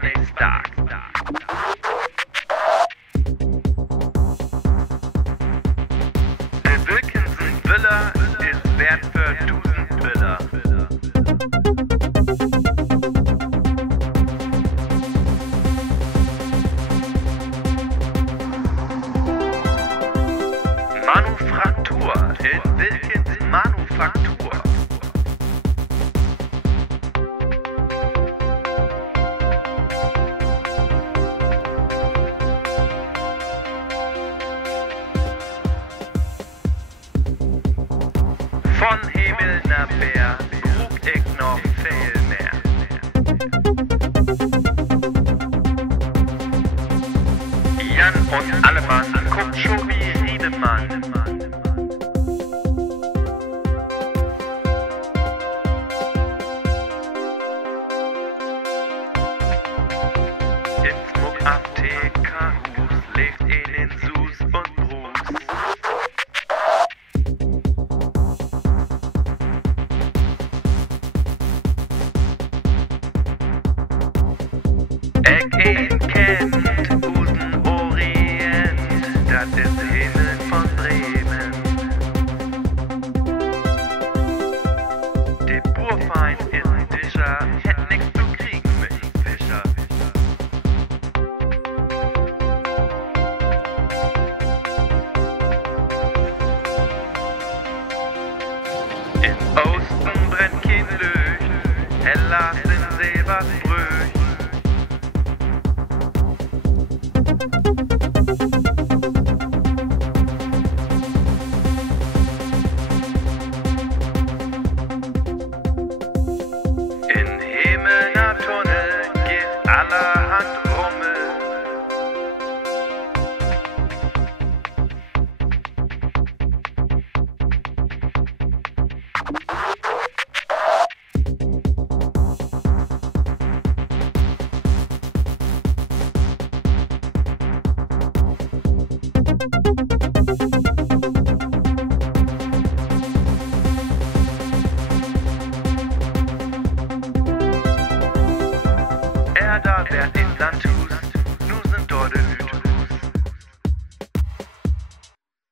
Bunny Stark. Der Wilkinson Villa ist wert für 1000 Villa. Manufaktur in Wilkinson Manufaktur. Von Himmel nach Bär brug ich noch viel mehr. Jan und Allemann guckt schon wie Riedemann. Ins Muck-Apothekerhus legt in Sus und Bruce. Ihn kennt Usen Orient, das ist Himmel von Bremen. Der Burfeind ist ein Fischer, hätt nix zu kriegen mit dem Fischer. In Osten brennt kein Licht, Hellas in Silbersbrüch. In Himmelner Tunnel geht allerhand Rummel. Da wird in Land